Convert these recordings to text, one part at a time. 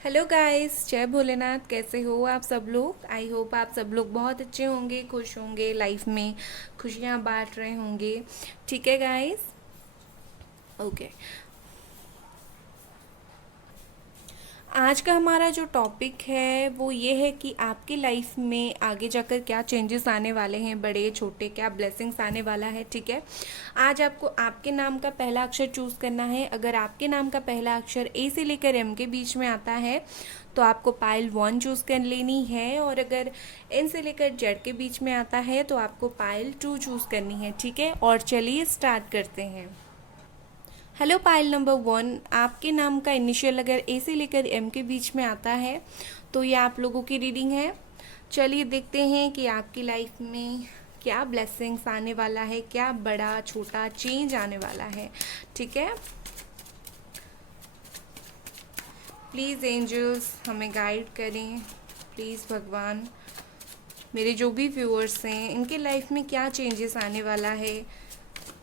Hello guys, जय भोलेनाथ। कैसे हो आप सब लोग? आई होप आप सब लोग बहुत अच्छे होंगे, खुश होंगे, लाइफ में खुशियाँ बांट रहे होंगे। ठीक है गाइस। ओके। आज का हमारा जो टॉपिक है वो ये है कि आपकी लाइफ में आगे जाकर क्या चेंजेस आने वाले हैं, बड़े छोटे क्या ब्लेसिंग्स आने वाला है। ठीक है। आज आपको आपके नाम का पहला अक्षर चूज़ करना है। अगर आपके नाम का पहला अक्षर ए से लेकर एम के बीच में आता है तो आपको पाइल 1 चूज़ कर लेनी है, और अगर एन से लेकर जेड के बीच में आता है तो आपको पाइल 2 चूज़ करनी है। ठीक है। और चलिए स्टार्ट करते हैं। हेलो पाइल नंबर 1, आपके नाम का इनिशियल अगर ए से लेकर एम के बीच में आता है तो ये आप लोगों की रीडिंग है। चलिए देखते हैं कि आपकी लाइफ में क्या ब्लेसिंग्स आने वाला है, क्या बड़ा छोटा चेंज आने वाला है। ठीक है। प्लीज़ एंजल्स हमें गाइड करें। प्लीज़ भगवान, मेरे जो भी व्यूअर्स हैं इनके लाइफ में क्या चेंजेस आने वाला है,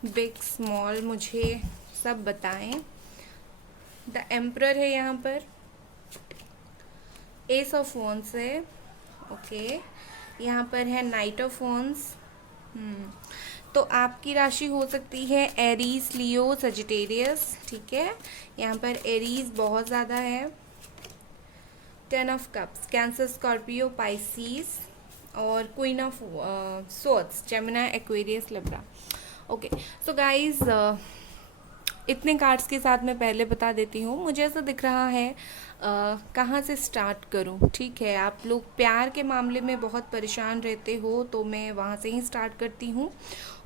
बिग स्मॉल, मुझे सब बताएं। द एम्परर है यहाँ पर, एस ऑफ वॉन्स है। ओके। यहाँ पर है नाइट ऑफ वॉन्स। तो आपकी राशि हो सकती है एरीज, लियो, सजिटेरियस। ठीक है। यहाँ पर एरीज बहुत ज़्यादा है। 10 of cups, Cancer, Scorpio, Pisces, और queen of swords, Gemini, Aquarius, Libra. Okay. So guys, इतने कार्ड्स के साथ मैं पहले बता देती हूँ, मुझे ऐसा दिख रहा है कहाँ से स्टार्ट करूँ। ठीक है। आप लोग प्यार के मामले में बहुत परेशान रहते हो तो मैं वहाँ से ही स्टार्ट करती हूँ।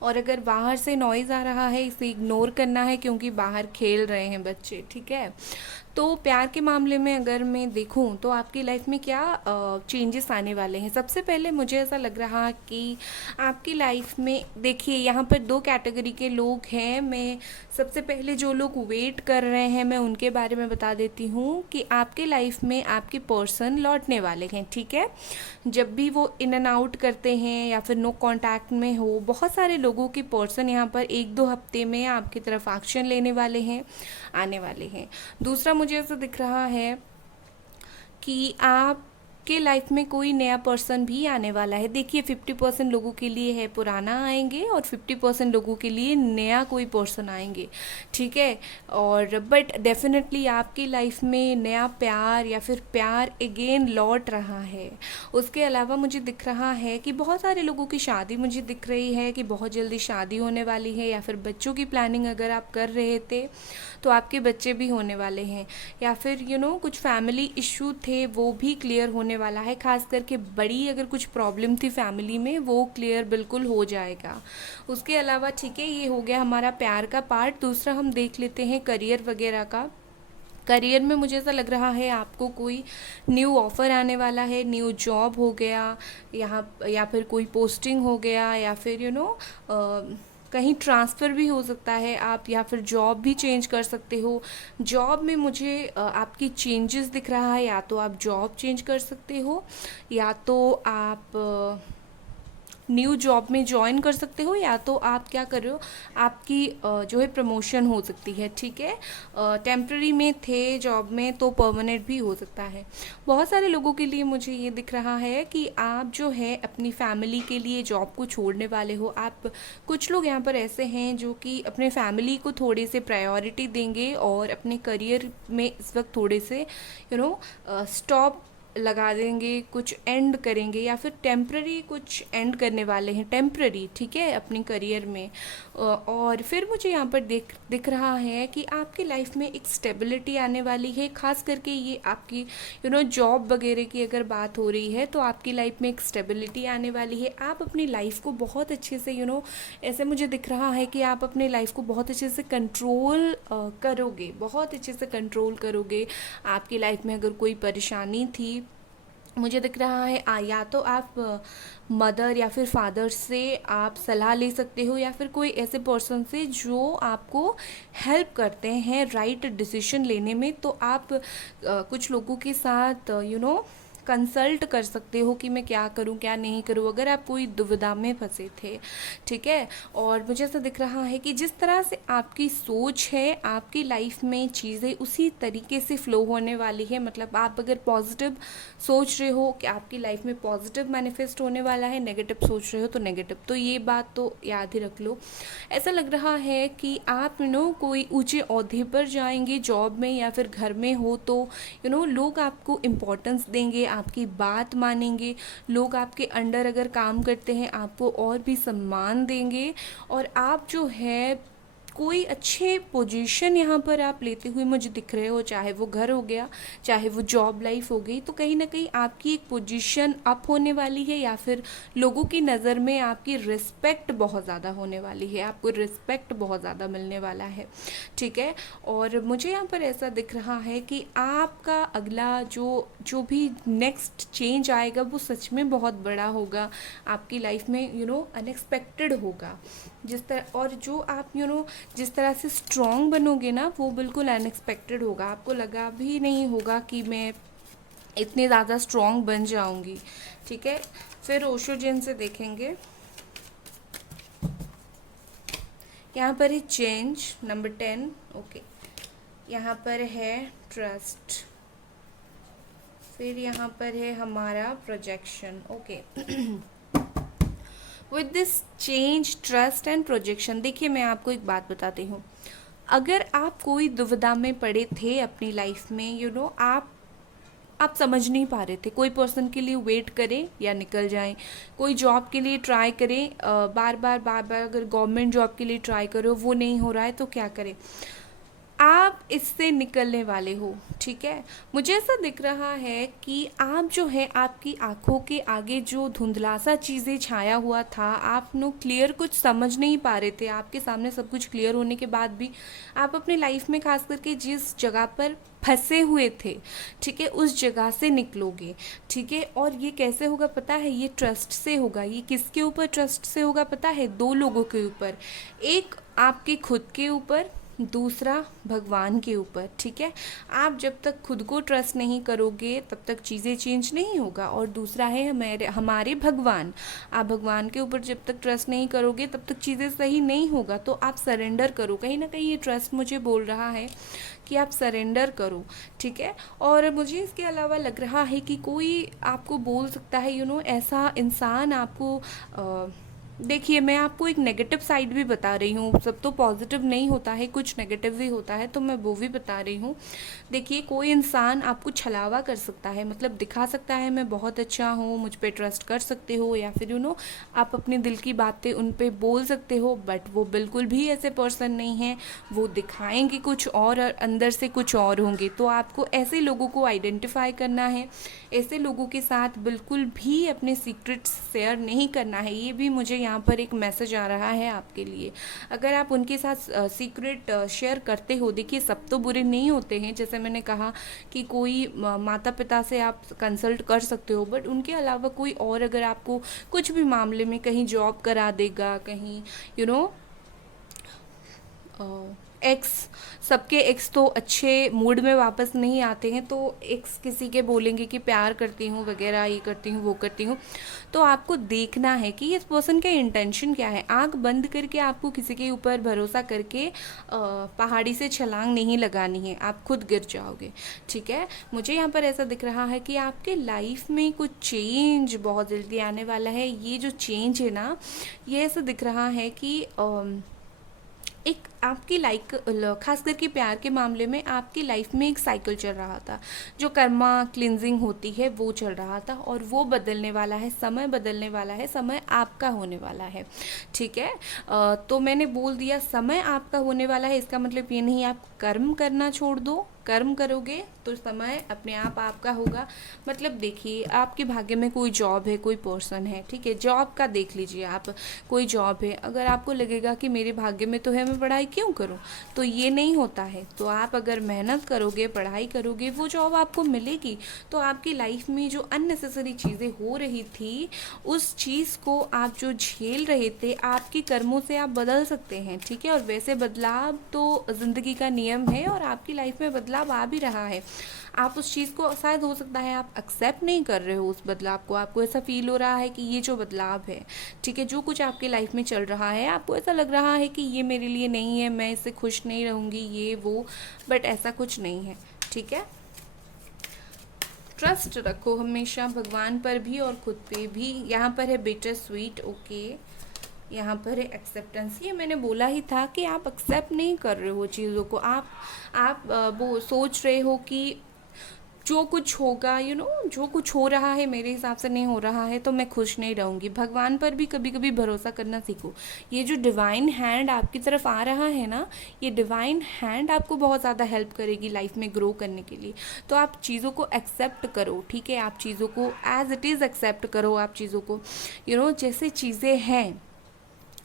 और अगर बाहर से नॉइज़ आ रहा है इसे इग्नोर करना है, क्योंकि बाहर खेल रहे हैं बच्चे। ठीक है। तो प्यार के मामले में अगर मैं देखूं तो आपकी लाइफ में क्या चेंजेस आने वाले हैं। सबसे पहले मुझे ऐसा लग रहा कि आपकी लाइफ में, देखिए यहाँ पर 2 कैटेगरी के लोग हैं। मैं सबसे पहले जो लोग वेट कर रहे हैं मैं उनके बारे में बता देती हूँ कि आपके लाइफ में आपके पर्सन लौटने वाले हैं। ठीक है। जब भी वो इन एंड आउट करते हैं या फिर नो कांटेक्ट में हो, बहुत सारे लोगों के पर्सन यहाँ पर 1-2 हफ्ते में आपकी तरफ एक्शन लेने वाले हैं, आने वाले हैं। दूसरा मुझे ऐसा दिख रहा है कि आपके लाइफ में कोई नया पर्सन भी आने वाला है। देखिए 50% लोगों के लिए है पुराना आएंगे और 50% लोगों के लिए नया कोई पर्सन आएंगे। ठीक है। और बट डेफिनेटली आपकी लाइफ में नया प्यार या फिर प्यार अगेन लौट रहा है। उसके अलावा मुझे दिख रहा है कि बहुत सारे लोगों की शादी मुझे दिख रही है कि बहुत जल्दी शादी होने वाली है, या फिर बच्चों की प्लानिंग अगर आप कर रहे थे तो आपके बच्चे भी होने वाले हैं, या फिर कुछ फैमिली इशू थे वो भी क्लियर होने वाला है। खास करके बड़ी अगर कुछ प्रॉब्लम थी फैमिली में वो क्लियर बिल्कुल हो जाएगा। उसके अलावा ठीक है, ये हो गया हमारा प्यार का पार्ट। दूसरा हम देख लेते हैं करियर वगैरह का। करियर में मुझे ऐसा लग रहा है आपको कोई न्यू ऑफ़र आने वाला है, न्यू जॉब हो गया यहाँ, या फिर कोई पोस्टिंग हो गया, या फिर कहीं ट्रांसफ़र भी हो सकता है आप, या फिर जॉब भी चेंज कर सकते हो। जॉब में मुझे आपकी चेंजेस दिख रहा है, या तो आप जॉब चेंज कर सकते हो, या तो आप न्यू जॉब में ज्वाइन कर सकते हो, या तो आप क्या कर रहे हो, आपकी जो है प्रमोशन हो सकती है। ठीक है। टेम्प्ररी में थे जॉब में तो परमानेंट भी हो सकता है। बहुत सारे लोगों के लिए मुझे ये दिख रहा है कि आप जो है अपनी फैमिली के लिए जॉब को छोड़ने वाले हो। आप कुछ लोग यहाँ पर ऐसे हैं जो कि अपने फैमिली को थोड़े से प्रायोरिटी देंगे और अपने करियर में इस वक्त थोड़े से स्टॉप लगा देंगे, कुछ एंड करेंगे, या फिर टेम्प्ररी कुछ एंड करने वाले हैं, टेम्प्ररी। ठीक है। अपनी करियर में और फिर मुझे यहाँ पर दिख रहा है कि आपकी लाइफ में एक स्टेबिलिटी आने वाली है। खास करके ये आपकी जॉब वगैरह की अगर बात हो रही है तो आपकी लाइफ में एक स्टेबिलिटी आने वाली है। आप अपनी लाइफ को बहुत अच्छे से ऐसे मुझे दिख रहा है कि आप अपने लाइफ को बहुत अच्छे से कंट्रोल करोगे, बहुत अच्छे से कंट्रोल करोगे। आपकी लाइफ में अगर कोई परेशानी थी, मुझे दिख रहा है या तो आप मदर या फिर फादर से आप सलाह ले सकते हो, या फिर कोई ऐसे पर्सन से जो आपको हेल्प करते हैं राइट डिसीजन लेने में। तो आप कुछ लोगों के साथ कंसल्ट कर सकते हो कि मैं क्या करूं क्या नहीं करूं, अगर आप कोई दुविधा में फंसे थे, ठीक है। और मुझे ऐसा दिख रहा है कि जिस तरह से आपकी सोच है, आपकी लाइफ में चीज़ें उसी तरीके से फ्लो होने वाली है। मतलब आप अगर पॉजिटिव सोच रहे हो कि आपकी लाइफ में पॉजिटिव मैनिफेस्ट होने वाला है, नेगेटिव सोच रहे हो तो नेगेटिव। तो ये बात तो याद ही रख लो। ऐसा लग रहा है कि आप कोई ऊंचे ओहदे पर जाएंगे जॉब में या फिर घर में हो, तो लोग आपको इम्पोर्टेंस देंगे, आपकी बात मानेंगे। लोग आपके अंडर अगर काम करते हैं आपको और भी सम्मान देंगे, और आप जो है कोई अच्छे पोजीशन यहाँ पर आप लेते हुए मुझे दिख रहे हो, चाहे वो घर हो गया, चाहे वो जॉब लाइफ हो गई। तो कहीं ना कहीं आपकी एक पोजीशन अप होने वाली है, या फिर लोगों की नज़र में आपकी रिस्पेक्ट बहुत ज़्यादा होने वाली है, आपको रिस्पेक्ट बहुत ज़्यादा मिलने वाला है, ठीक है। और मुझे यहाँ पर ऐसा दिख रहा है कि आपका अगला जो जो भी नेक्स्ट चेंज आएगा वो सच में बहुत बड़ा होगा आपकी लाइफ में, अनएक्सपेक्टेड होगा। जिस तरह और जो आप जिस तरह से स्ट्रॉन्ग बनोगे ना, वो बिल्कुल अनएक्सपेक्टेड होगा। आपको लगा भी नहीं होगा कि मैं इतनी ज़्यादा स्ट्रॉन्ग बन जाऊंगी, ठीक है। फिर ओशो जिन से देखेंगे, यहाँ पर है चेंज नंबर 10, ओके। यहाँ पर है ट्रस्ट, फिर यहाँ पर है हमारा projection, okay. With this change, trust and projection, देखिए मैं आपको एक बात बताती हूँ। अगर आप कोई दुविधा में पड़े थे अपनी लाइफ में, आप समझ नहीं पा रहे थे, कोई पर्सन के लिए वेट करें या निकल जाएं, कोई जॉब के लिए ट्राई करें, बार बार अगर गवर्नमेंट जॉब के लिए ट्राई करो वो नहीं हो रहा है तो क्या करें, आप इससे निकलने वाले हो, ठीक है। मुझे ऐसा दिख रहा है कि आप जो है, आपकी आंखों के आगे जो धुंधला सा चीज़ें छाया हुआ था, आप क्लियर कुछ समझ नहीं पा रहे थे। आपके सामने सब कुछ क्लियर होने के बाद भी आप अपनी लाइफ में खास करके जिस जगह पर फंसे हुए थे, ठीक है, उस जगह से निकलोगे, ठीक है। और ये कैसे होगा पता है? ये ट्रस्ट से होगा। ये किसके ऊपर ट्रस्ट से होगा पता है? दो लोगों के ऊपर, एक आपके खुद के ऊपर, दूसरा भगवान के ऊपर, ठीक है। आप जब तक खुद को ट्रस्ट नहीं करोगे तब तक चीज़ें चेंज नहीं होगा। और दूसरा है हमारे भगवान। आप भगवान के ऊपर जब तक ट्रस्ट नहीं करोगे तब तक चीज़ें सही नहीं होगा। तो आप सरेंडर करो, कहीं ना कहीं ये ट्रस्ट मुझे बोल रहा है कि आप सरेंडर करो, ठीक है। और मुझे इसके अलावा लग रहा है कि कोई आपको बोल सकता है, ऐसा इंसान आपको देखिए मैं आपको एक नेगेटिव साइड भी बता रही हूँ, सब तो पॉजिटिव नहीं होता है, कुछ नेगेटिव भी होता है, तो मैं वो भी बता रही हूँ। देखिए कोई इंसान आपको छलावा कर सकता है, मतलब दिखा सकता है मैं बहुत अच्छा हूँ, मुझ पे ट्रस्ट कर सकते हो, या फिर आप अपने दिल की बातें उन पे बोल सकते हो, बट वो बिल्कुल भी ऐसे पर्सन नहीं है। वो दिखाएंगे कुछ और अंदर से कुछ और होंगे। तो आपको ऐसे लोगों को आइडेंटिफाई करना है, ऐसे लोगों के साथ बिल्कुल भी अपने सीक्रेट्स शेयर नहीं करना है। ये भी मुझे यहाँ पर एक मैसेज आ रहा है आपके लिए। अगर आप उनके साथ सीक्रेट शेयर करते हो, देखिए सब तो बुरे नहीं होते हैं, जैसे मैंने कहा कि कोई माता पिता से आप कंसल्ट कर सकते हो, बट उनके अलावा कोई और अगर आपको कुछ भी मामले में कहीं जॉब करा देगा, कहीं एक्स, सबके एक्स तो अच्छे मूड में वापस नहीं आते हैं, तो एक्स किसी के बोलेंगे कि प्यार करती हूँ वगैरह, ये करती हूँ वो करती हूँ, तो आपको देखना है कि इस पर्सन का इंटेंशन क्या है। आंख बंद करके आपको किसी के ऊपर भरोसा करके पहाड़ी से छलांग नहीं लगानी है, आप खुद गिर जाओगे, ठीक है। मुझे यहाँ पर ऐसा दिख रहा है कि आपके लाइफ में कुछ चेंज बहुत जल्दी आने वाला है। ये जो चेंज है ना, ये ऐसा दिख रहा है कि एक आपकी खास करके प्यार के मामले में आपकी लाइफ में एक साइकिल चल रहा था, जो कर्मा क्लिनजिंग होती है वो चल रहा था, और वो बदलने वाला है, समय बदलने वाला है, समय आपका होने वाला है, ठीक है। तो मैंने बोल दिया समय आपका होने वाला है, इसका मतलब ये नहीं आप कर्म करना छोड़ दो, कर्म करोगे तो समय अपने आप आपका होगा। मतलब देखिए आपके भाग्य में कोई जॉब है, कोई पर्सन है, ठीक है, जॉब का देख लीजिए आप, कोई जॉब है, अगर आपको लगेगा कि मेरे भाग्य में तो है, मैं पढ़ाई क्यों करूं, तो ये नहीं होता है। तो आप अगर मेहनत करोगे, पढ़ाई करोगे, वो जॉब आपको मिलेगी। तो आपकी लाइफ में जो अननेसेसरी चीज़ें हो रही थी, उस चीज़ को आप जो झेल रहे थे, आपके कर्मों से आप बदल सकते हैं, ठीक है। और वैसे बदलाव तो ज़िंदगी का नियम है, और आपकी लाइफ में बदलाव बदलाव आ भी रहा है, आप उस चीज़ को शायद हो सकता है आप एक्सेप्ट नहीं कर रहे हो उस बदलाव को, आपको ऐसा फील हो रहा है कि ये जो बदलाव है, ठीक है, जो कुछ आपके लाइफ में चल रहा है, आपको ऐसा लग रहा है कि ये मेरे लिए नहीं है, मैं इससे खुश नहीं रहूँगी, ये वो, बट ऐसा कुछ नहीं है, ठीक है। ट्रस्ट रखो हमेशा भगवान पर भी और खुद पे भी। यहाँ पर है बिटर स्वीट, ओके, यहाँ पर है एक्सेप्टेंस। ये मैंने बोला ही था कि आप एक्सेप्ट नहीं कर रहे हो चीज़ों को, आप वो सोच रहे हो कि जो कुछ होगा, जो कुछ हो रहा है मेरे हिसाब से नहीं हो रहा है तो मैं खुश नहीं रहूँगी। भगवान पर भी कभी कभी भरोसा करना सीखो। ये जो डिवाइन हैंड आपकी तरफ आ रहा है ना, ये डिवाइन हैंड आपको बहुत ज़्यादा हेल्प करेगी लाइफ में ग्रो करने के लिए। तो आप चीज़ों को एक्सेप्ट करो, ठीक है, आप चीज़ों को एज इट इज़ एक्सेप्ट करो, आप चीज़ों को जैसे चीज़ें हैं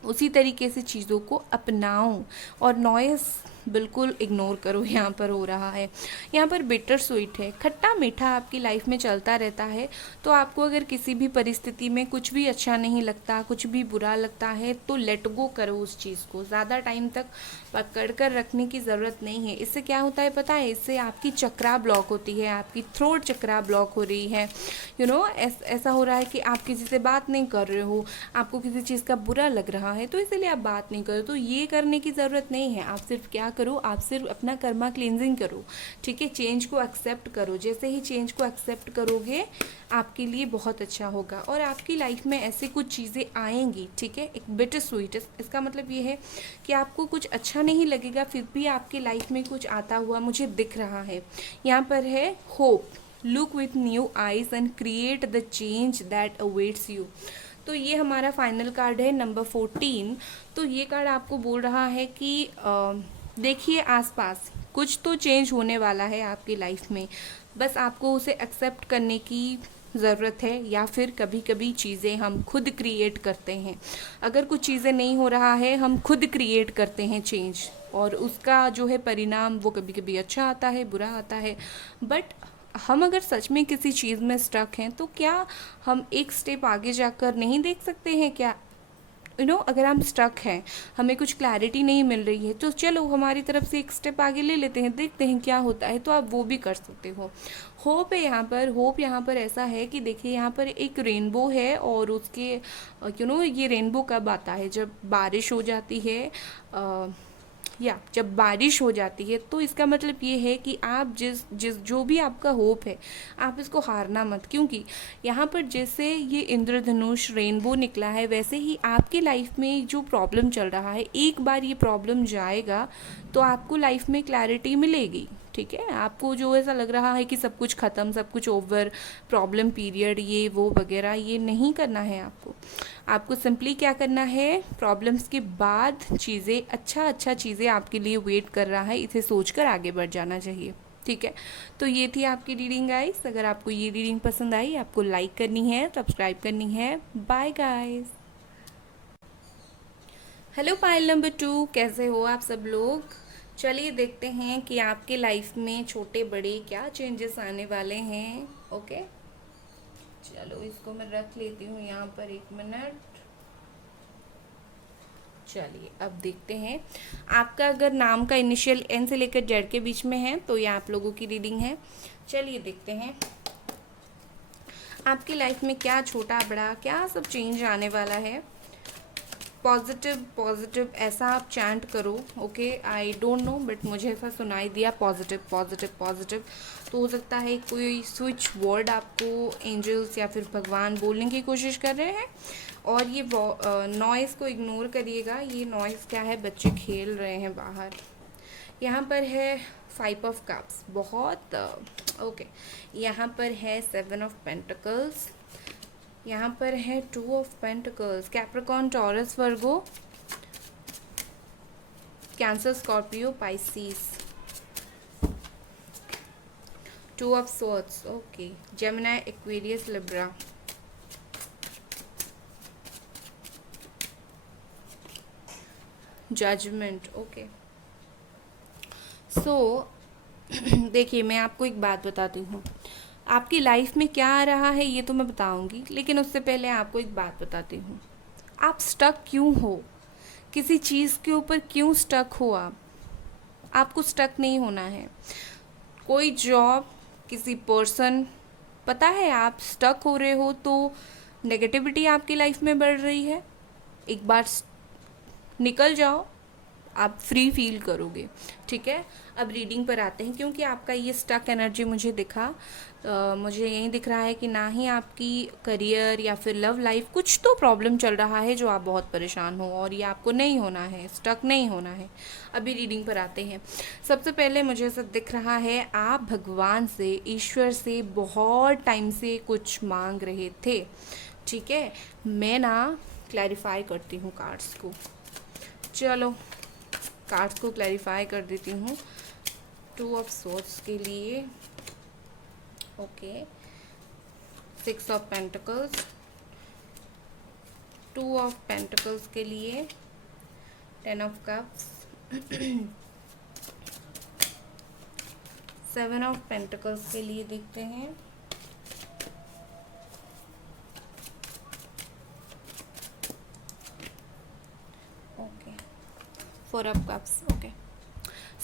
उसी तरीके से चीज़ों को अपनाओ, और नॉइस बिल्कुल इग्नोर करो। यहाँ पर हो रहा है, यहाँ पर बिटर स्वीट है, खट्टा मीठा आपकी लाइफ में चलता रहता है। तो आपको अगर किसी भी परिस्थिति में कुछ भी अच्छा नहीं लगता, कुछ भी बुरा लगता है, तो लेट गो करो उस चीज़ को, ज़्यादा टाइम तक पकड़ कर रखने की ज़रूरत नहीं है। इससे क्या होता है पता है, इससे आपकी चक्रा ब्लॉक होती है, आपकी थ्रोट चक्रा ब्लॉक हो रही है, ऐसा हो रहा है कि आप किसी से बात नहीं कर रहे हो, आपको किसी चीज़ का बुरा लग रहा है तो इसलिए आप बात नहीं करो। तो ये करने की ज़रूरत नहीं है, आप सिर्फ क्या करो, आप सिर्फ अपना कर्मा क्लींजिंग करो, ठीक है, चेंज को एक्सेप्ट करो। जैसे ही चेंज को एक्सेप्ट करोगे आपके लिए बहुत अच्छा होगा, और आपकी लाइफ में ऐसी कुछ चीज़ें आएंगी, ठीक है। एक बिटर स्वीट, इसका मतलब ये है कि आपको कुछ अच्छा नहीं लगेगा, फिर भी आपकी लाइफ में कुछ आता हुआ मुझे दिख रहा है। यहाँ पर है hope, look with new eyes and create the change that awaits you. तो ये हमारा फाइनल कार्ड है नंबर 14। तो ये कार्ड आपको बोल रहा है कि देखिए आसपास कुछ तो चेंज होने वाला है आपकी लाइफ में, बस आपको उसे एक्सेप्ट करने की ज़रूरत है, या फिर कभी कभी चीज़ें हम खुद क्रिएट करते हैं। अगर कुछ चीज़ें नहीं हो रहा है, हम खुद क्रिएट करते हैं चेंज, और उसका जो है परिणाम वो कभी कभी अच्छा आता है, बुरा आता है। बट हम अगर सच में किसी चीज़ में स्टक हैं तो क्या हम एक स्टेप आगे जाकर नहीं देख सकते हैं क्या? अगर हम स्टक हैं, हमें कुछ क्लैरिटी नहीं मिल रही है, तो चलो हमारी तरफ से एक स्टेप आगे ले लेते हैं, देखते हैं क्या होता है। तो आप वो भी कर सकते हो। होप है यहाँ पर, होप यहाँ पर ऐसा है कि देखिए यहाँ पर एक रेनबो है, और उसके ये रेनबो कब आता है, जब बारिश हो जाती है, जब बारिश हो जाती है। तो इसका मतलब ये है कि आप जिस जो भी आपका होप है, आप इसको हारना मत, क्योंकि यहाँ पर जैसे ये इंद्रधनुष रेनबो निकला है, वैसे ही आपकी लाइफ में जो प्रॉब्लम चल रहा है, एक बार ये प्रॉब्लम जाएगा तो आपको लाइफ में क्लैरिटी मिलेगी, ठीक है। आपको जो ऐसा लग रहा है कि सब कुछ ख़त्म, सब कुछ ओवर, प्रॉब्लम पीरियड, ये वो वगैरह, ये नहीं करना है आपको सिंपली क्या करना है, प्रॉब्लम्स के बाद चीज़ें अच्छा चीज़ें आपके लिए वेट कर रहा है, इसे सोचकर आगे बढ़ जाना चाहिए, ठीक है। तो ये थी आपकी रीडिंग गाइस। अगर आपको ये रीडिंग पसंद आई, आपको लाइक करनी है, सब्सक्राइब करनी है। Bye guys. हेलो पाइल नंबर 2, कैसे हो आप सब लोग? चलिए देखते हैं कि आपके लाइफ में छोटे बड़े क्या चेंजेस आने वाले हैं। ओके, चलो इसको मैं रख लेती हूँ यहाँ पर, 1 मिनट। चलिए अब देखते हैं। आपका अगर नाम का इनिशियल एन से लेकर जेड के बीच में है तो ये आप लोगों की रीडिंग है। चलिए देखते हैं आपकी लाइफ में क्या छोटा बड़ा क्या सब चेंज आने वाला है। पॉजिटिव ऐसा आप चैंट करो। Okay, I don't know but मुझे ऐसा सुनाई दिया, पॉजिटिव। तो हो सकता है कोई स्विच वर्ड आपको एंजल्स या फिर भगवान बोलने की कोशिश कर रहे हैं। और ये नॉइज़ को इग्नोर करिएगा। ये नॉइज़ क्या है, बच्चे खेल रहे हैं बाहर। यहाँ पर है 5 ऑफ कप्स, बहुत ओके। यहाँ पर है 7 ऑफ पेंटिकल्स, यहाँ पर है 2 of pentacles, Capricorn, Taurus, Virgo, Cancer, Scorpio, Pisces, 2 of swords, okay, Gemini, Aquarius, Libra, judgment, okay. So देखिए मैं आपको एक बात बताती हूँ, आपकी लाइफ में क्या आ रहा है ये तो मैं बताऊंगी, लेकिन उससे पहले आपको एक बात बताती हूँ। आप स्टक क्यों हो, किसी चीज़ के ऊपर क्यों स्टक हो? आपको स्टक नहीं होना है। कोई जॉब, किसी पर्सन, पता है आप स्टक हो रहे हो तो नेगेटिविटी आपकी लाइफ में बढ़ रही है। एक बार निकल जाओ, आप फ्री फील करोगे। ठीक है, अब रीडिंग पर आते हैं, क्योंकि आपका ये स्टक एनर्जी मुझे दिखा, मुझे यही दिख रहा है कि ना ही आपकी करियर या फिर लव लाइफ, कुछ तो प्रॉब्लम चल रहा है जो आप बहुत परेशान हो, और ये आपको नहीं होना है, स्टक नहीं होना है। अभी रीडिंग पर आते हैं। सबसे पहले मुझे ऐसा दिख रहा है आप भगवान से, ईश्वर से बहुत टाइम से कुछ मांग रहे थे। ठीक है, मैं ना क्लैरिफाई करती हूँ कार्ड्स को। चलो कार्ड्स को क्लैरिफाई कर देती हूँ। 2 ऑफ सोर्ड्स के लिए, okay, 6 of pentacles, 2 of pentacles के लिए, 10 ऑफ कप्स, 7 ऑफ पेंटिकल्स के लिए देखते हैं। Okay, 4 of cups. Okay,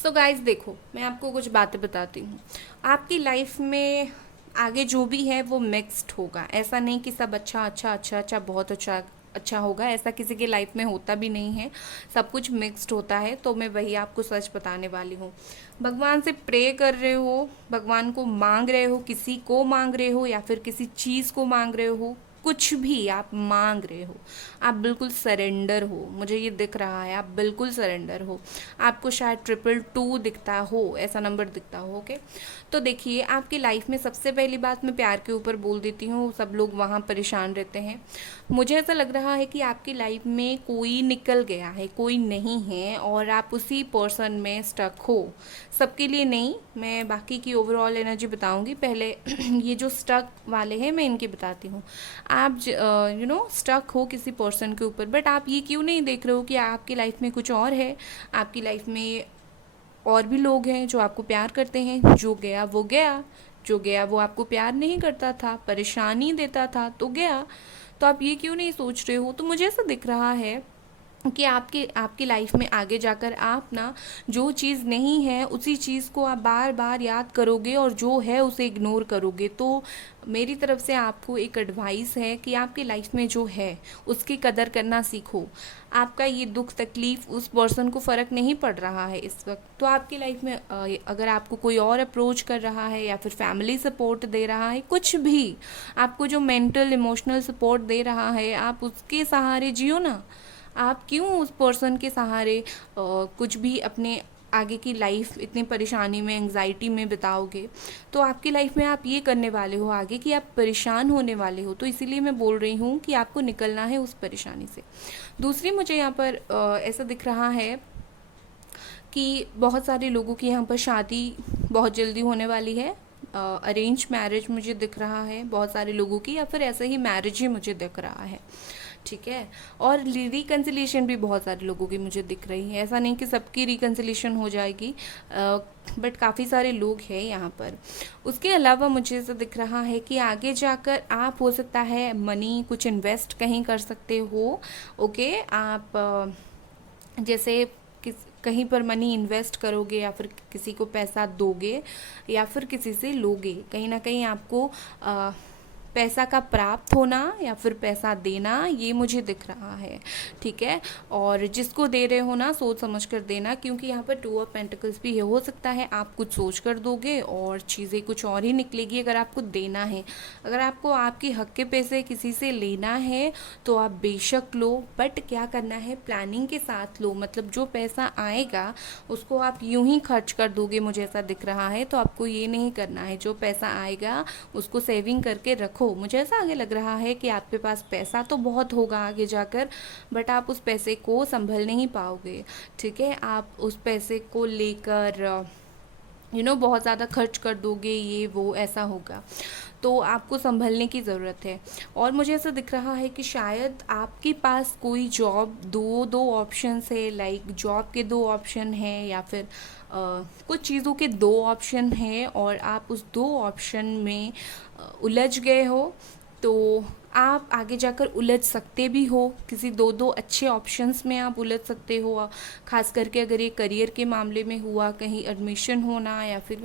so guys देखो, मैं आपको कुछ बातें बताती हूँ। आपकी लाइफ में आगे जो भी है वो मिक्स्ड होगा। ऐसा नहीं कि सब अच्छा अच्छा अच्छा अच्छा बहुत अच्छा अच्छा होगा, ऐसा किसी के लाइफ में होता भी नहीं है। सब कुछ मिक्स्ड होता है। तो मैं वही आपको सच बताने वाली हूँ। भगवान से प्रे कर रहे हो, भगवान को मांग रहे हो, किसी को मांग रहे हो या फिर किसी चीज़ को मांग रहे हो, कुछ भी आप मांग रहे हो, आप बिल्कुल सरेंडर हो। मुझे ये दिख रहा है आप बिल्कुल सरेंडर हो। आपको शायद 222 दिखता हो, ऐसा नंबर दिखता हो। ओके, तो देखिए आपकी लाइफ में सबसे पहली बात मैं प्यार के ऊपर बोल देती हूँ, सब लोग वहाँ परेशान रहते हैं। मुझे ऐसा लग रहा है कि आपकी लाइफ में कोई निकल गया है, कोई नहीं है, और आप उसी पर्सन में स्टक हो। सबके लिए नहीं, मैं बाकी की ओवरऑल एनर्जी बताऊंगी। पहले ये जो स्टक वाले हैं मैं इनकी बताती हूँ। आप स्टक हो किसी पर्सन के ऊपर, बट आप ये क्यों नहीं देख रहे हो कि आपकी लाइफ में कुछ और है। आपकी लाइफ में और भी लोग हैं जो आपको प्यार करते हैं। जो गया वो गया, जो गया वो आपको प्यार नहीं करता था, परेशानी देता था, तो गया। तो आप ये क्यों नहीं सोच रहे हो। तो मुझे ऐसा दिख रहा है कि आपकी लाइफ में आगे जाकर आप ना जो चीज़ नहीं है उसी चीज़ को आप बार बार याद करोगे, और जो है उसे इग्नोर करोगे। तो मेरी तरफ से आपको एक एडवाइस है कि आपकी लाइफ में जो है उसकी कदर करना सीखो। आपका ये दुख तकलीफ़ उस पर्सन को फ़र्क नहीं पड़ रहा है इस वक्त। तो आपकी लाइफ में अगर आपको कोई और अप्रोच कर रहा है या फिर फैमिली सपोर्ट दे रहा है, कुछ भी आपको जो मेंटल इमोशनल सपोर्ट दे रहा है, आप उसके सहारे जियो ना। आप क्यों उस पर्सन के सहारे कुछ भी अपने आगे की लाइफ इतनी परेशानी में, एंग्जाइटी में बिताओगे। तो आपकी लाइफ में आप ये करने वाले हो आगे कि आप परेशान होने वाले हो। तो इसीलिए मैं बोल रही हूँ कि आपको निकलना है उस परेशानी से। दूसरी मुझे यहाँ पर ऐसा दिख रहा है कि बहुत सारे लोगों की यहाँ पर शादी बहुत जल्दी होने वाली है। अरेंज मैरिज मुझे दिख रहा है बहुत सारे लोगों की, या फिर ऐसे ही मैरिज ही मुझे दिख रहा है। ठीक है, और रिकन्सिलिएशन भी बहुत सारे लोगों की मुझे दिख रही है। ऐसा नहीं कि सबकी रिकन्सिलिएशन हो जाएगी, बट काफ़ी सारे लोग हैं यहाँ पर। उसके अलावा मुझे ऐसा दिख रहा है कि आगे जाकर आप हो सकता है मनी कुछ इन्वेस्ट कहीं कर सकते हो। ओके, आप जैसे कहीं पर मनी इन्वेस्ट करोगे, या फिर किसी को पैसा दोगे, या फिर किसी से लोगे, कहीं ना कहीं आपको पैसा का प्राप्त होना या फिर पैसा देना, ये मुझे दिख रहा है। ठीक है, और जिसको दे रहे हो ना सोच समझ कर देना, क्योंकि यहाँ पर 2 ऑफ पेंटिकल्स भी हो सकता है आप कुछ सोच कर दोगे और चीज़ें कुछ और ही निकलेगी अगर आपको देना है। अगर आपको आपके हक के पैसे किसी से लेना है तो आप बेशक लो, बट क्या करना है प्लानिंग के साथ लो। मतलब जो पैसा आएगा उसको आप यूं ही खर्च कर दोगे, मुझे ऐसा दिख रहा है। तो आपको ये नहीं करना है, जो पैसा आएगा उसको सेविंग करके रखो। मुझे ऐसा आगे लग रहा है कि आपके पास पैसा तो बहुत होगा आगे जाकर, बट आप उस पैसे को संभल नहीं पाओगे। ठीक है, आप उस पैसे को लेकर बहुत ज़्यादा खर्च कर दोगे, ये वो ऐसा होगा। तो आपको संभलने की ज़रूरत है। और मुझे ऐसा दिख रहा है कि शायद आपके पास कोई जॉब, दो ऑप्शंस है, लाइक जॉब के 2 ऑप्शन हैं, या फिर कुछ चीज़ों के 2 ऑप्शन हैं, और आप उस 2 ऑप्शन में उलझ गए हो। तो आप आगे जाकर उलझ सकते भी हो, किसी दो अच्छे ऑप्शंस में आप उलझ सकते हो, खास करके अगर ये करियर के मामले में हुआ, कहीं एडमिशन होना या फिर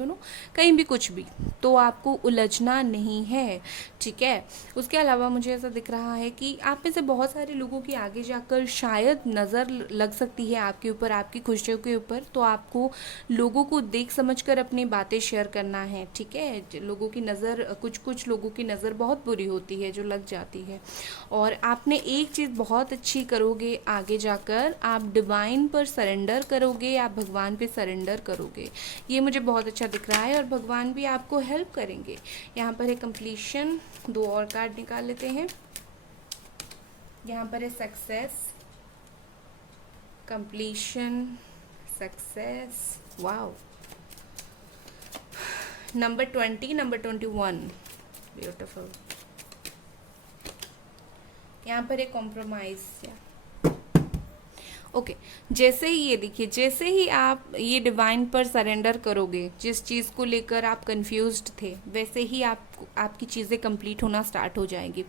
कहीं भी कुछ भी, तो आपको उलझना नहीं है, ठीक है। उसके अलावा मुझे ऐसा दिख रहा है कि आप में से बहुत सारे लोगों की आगे जाकर शायद नज़र लग सकती है आपके ऊपर, आपकी खुशियों के ऊपर, तो आपको लोगों को देख समझ कर अपनी बातें शेयर करना है, ठीक है। लोगों की नज़र, कुछ लोगों की नज़र बहुत बुरी होती है जो लग जाती है। और आपने एक चीज़ बहुत अच्छी करोगे आगे जाकर, आप डिवाइन पर सरेंडर करोगे, आप भगवान पे सरेंडर करोगे, ये मुझे बहुत अच्छा दिख रहा है। और भगवान भी आपको हेल्प करेंगे। यहाँ पर है कंप्लीशन, 2 और कार्ड निकाल लेते हैं। यहाँ पर है success, completion, success, wow, number 20, number 21, beautiful. यहाँ पर एक कॉम्प्रोमाइज़, ओके जैसे ही ये देखिए, जैसे ही आप ये डिवाइन पर सरेंडर करोगे, जिस चीज़ को लेकर आप कंफ्यूज्ड थे, वैसे ही आपकी चीज़ें कंप्लीट होना स्टार्ट हो जाएंगी।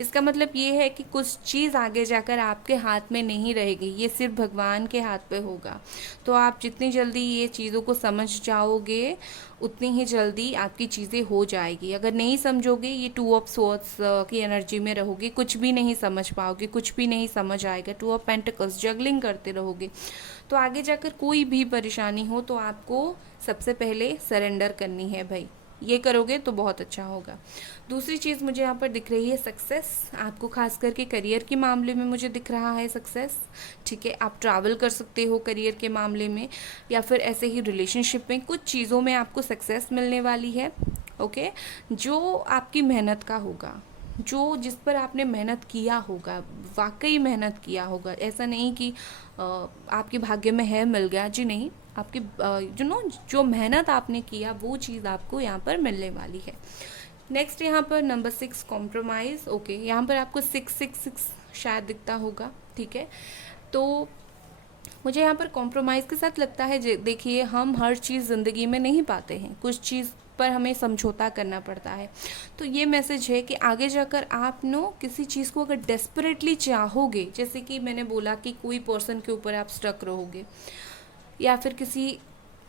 इसका मतलब ये है कि कुछ चीज़ आगे जाकर आपके हाथ में नहीं रहेगी, ये सिर्फ भगवान के हाथ पे होगा। तो आप जितनी जल्दी ये चीज़ों को समझ जाओगे, उतनी ही जल्दी आपकी चीज़ें हो जाएगी। अगर नहीं समझोगे, ये 2 ऑफ स्वॉर्ड्स की एनर्जी में रहोगे, कुछ भी नहीं समझ पाओगे, कुछ भी नहीं समझ आएगा। 2 ऑफ पेंटिकल्स, जगलिंग करते रहोगे, तो आगे जाकर कोई भी परेशानी हो तो आपको सबसे पहले सरेंडर करनी है भाई। ये करोगे तो बहुत अच्छा होगा। दूसरी चीज़ मुझे यहाँ पर दिख रही है सक्सेस, आपको खास करके करियर के मामले में मुझे दिख रहा है सक्सेस, ठीक है। आप ट्रैवल कर सकते हो करियर के मामले में, या फिर ऐसे ही रिलेशनशिप में कुछ चीज़ों में आपको सक्सेस मिलने वाली है, ओके। जो आपकी मेहनत का होगा, जिस पर आपने मेहनत किया होगा, वाकई मेहनत किया होगा, ऐसा नहीं कि आपके भाग्य में है मिल गया जी, नहीं, आपकी जो मेहनत आपने किया वो चीज़ आपको यहाँ पर मिलने वाली है। नेक्स्ट यहाँ पर नंबर 6, कॉम्प्रोमाइज़, ओके। यहाँ पर आपको 666 शायद दिखता होगा, ठीक है। तो मुझे यहाँ पर कॉम्प्रोमाइज़ के साथ लगता है, देखिए हम हर चीज़ ज़िंदगी में नहीं पाते हैं, कुछ चीज़ पर हमें समझौता करना पड़ता है। तो ये मैसेज है कि आगे जाकर आप किसी चीज़ को अगर डेस्परेटली चाहोगे, जैसे कि मैंने बोला कि कोई पर्सन के ऊपर आप स्टक रहोगे, या फिर किसी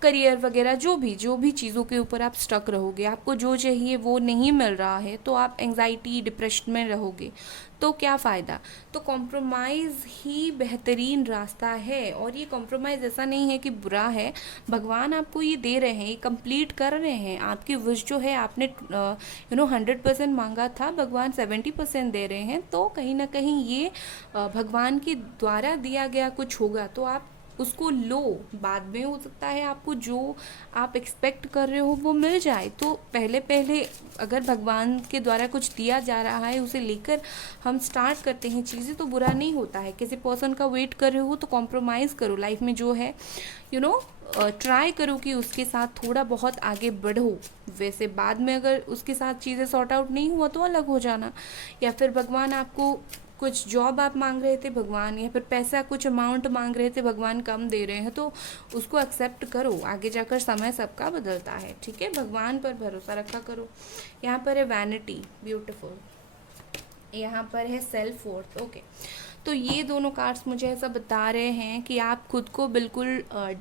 करियर वगैरह, जो भी चीज़ों के ऊपर आप स्टक रहोगे, आपको जो चाहिए वो नहीं मिल रहा है, तो आप एंग्जाइटी, डिप्रेशन में रहोगे, तो क्या फ़ायदा। तो कॉम्प्रोमाइज़ ही बेहतरीन रास्ता है। और ये कॉम्प्रोमाइज़ ऐसा नहीं है कि बुरा है, भगवान आपको ये दे रहे हैं, ये कंप्लीट कर रहे हैं। आपकी विश जो है, आपने 100% मांगा था, भगवान 70% दे रहे हैं। तो कहीं ना कहीं ये भगवान के द्वारा दिया गया कुछ होगा, तो आप उसको लो। बाद में हो सकता है आपको जो आप एक्सपेक्ट कर रहे हो वो मिल जाए। तो पहले अगर भगवान के द्वारा कुछ दिया जा रहा है, उसे लेकर हम स्टार्ट करते हैं चीज़ें, तो बुरा नहीं होता है। किसी पर्सन का वेट कर रहे हो तो कॉम्प्रोमाइज़ करो, लाइफ में जो है ट्राई करो कि उसके साथ थोड़ा बहुत आगे बढ़ो। वैसे बाद में अगर उसके साथ चीज़ें सॉर्ट आउट नहीं हुआ तो अलग हो जाना। या फिर भगवान आपको कुछ जॉब आप मांग रहे थे भगवान, या फिर पैसा कुछ अमाउंट मांग रहे थे भगवान, कम दे रहे हैं, तो उसको एक्सेप्ट करो। आगे जाकर समय सबका बदलता है, ठीक है। भगवान पर भरोसा रखा करो। यहाँ पर है वैनिटी, ब्यूटीफुल। यहाँ पर है सेल्फ वर्थ, ओके। तो ये दोनों कार्ड्स मुझे ऐसा बता रहे हैं कि आप खुद को बिल्कुल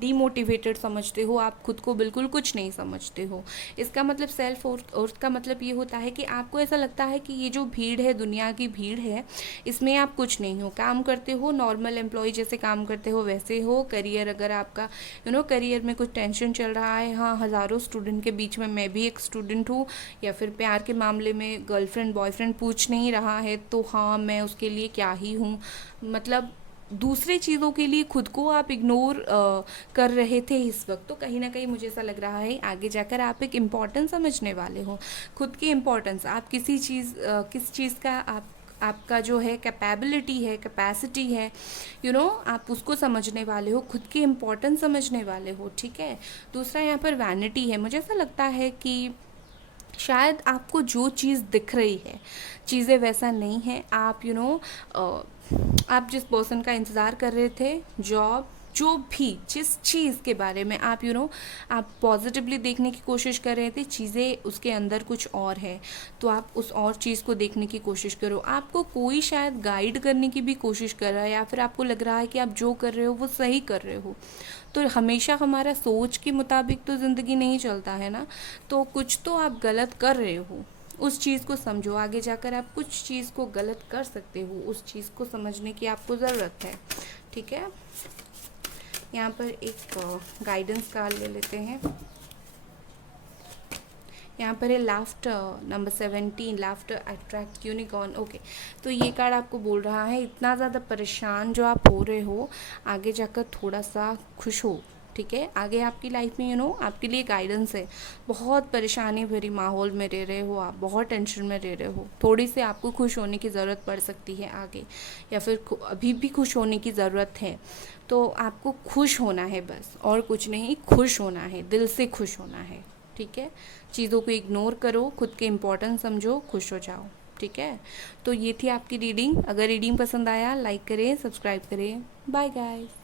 डीमोटिवेटेड समझते हो, आप खुद को बिल्कुल कुछ नहीं समझते हो। इसका मतलब सेल्फ वर्थ का मतलब ये होता है कि आपको ऐसा लगता है कि ये जो भीड़ है, दुनिया की भीड़ है, इसमें आप कुछ नहीं हो। काम करते हो, नॉर्मल एम्प्लॉय जैसे काम करते हो वैसे हो। करियर अगर आपका करियर में कुछ टेंशन चल रहा है, हाँ, हज़ारों स्टूडेंट के बीच में मैं भी एक स्टूडेंट हूँ। या फिर प्यार के मामले में गर्लफ्रेंड बॉयफ्रेंड पूछ नहीं रहा है, तो हाँ, मैं उसके लिए क्या ही हूँ। मतलब दूसरे चीज़ों के लिए खुद को आप इग्नोर कर रहे थे इस वक्त। तो कहीं ना कहीं मुझे ऐसा लग रहा है आगे जाकर आप एक इम्पॉर्टेंस समझने वाले हो, खुद की इम्पॉर्टेंस। आप किस चीज़ का आपका जो है कैपेबिलिटी है, कैपेसिटी है, आप उसको समझने वाले हो, खुद की इम्पोर्टेंस समझने वाले हो, ठीक है। दूसरा यहाँ पर वैनिटी है। मुझे ऐसा लगता है कि शायद आपको जो चीज़ दिख रही है, चीज़ें वैसा नहीं है। आप आप जिस पर्सन का इंतज़ार कर रहे थे, जॉब, जो भी जिस चीज़ के बारे में आप आप पॉजिटिवली देखने की कोशिश कर रहे थे, चीज़ें उसके अंदर कुछ और है, तो आप उस और चीज़ को देखने की कोशिश करो। आपको कोई शायद गाइड करने की भी कोशिश कर रहा है, या फिर आपको लग रहा है कि आप जो कर रहे हो वो सही कर रहे हो। तो हमेशा हमारा सोच के मुताबिक तो ज़िंदगी नहीं चलता है ना, तो कुछ तो आप गलत कर रहे हो, उस चीज़ को समझो। आगे जाकर आप कुछ चीज़ को गलत कर सकते हो, उस चीज़ को समझने की आपको ज़रूरत है। ठीक है, यहाँ पर एक गाइडेंस कार्ड ले लेते हैं। यहाँ पर है laughter number 17, laughter attract unicorn. Okay, तो ये कार्ड आपको बोल रहा है इतना ज़्यादा परेशान जो आप हो रहे हो, आगे जाकर थोड़ा सा खुश हो। ठीक है, आगे आपकी लाइफ में आपके लिए गाइडेंस है। बहुत परेशानी भरी माहौल में रह रहे हो आप, बहुत टेंशन में रह रहे हो, थोड़ी सी आपको खुश होने की ज़रूरत पड़ सकती है आगे, या फिर अभी भी खुश होने की ज़रूरत है। तो आपको खुश होना है बस, और कुछ नहीं, खुश होना है, दिल से खुश होना है। ठीक है, चीज़ों को इग्नोर करो, खुद के इम्पोर्टेंस समझो, खुश हो जाओ। ठीक है, तो ये थी आपकी रीडिंग। अगर रीडिंग पसंद आया लाइक करें, सब्सक्राइब करें। Bye guys.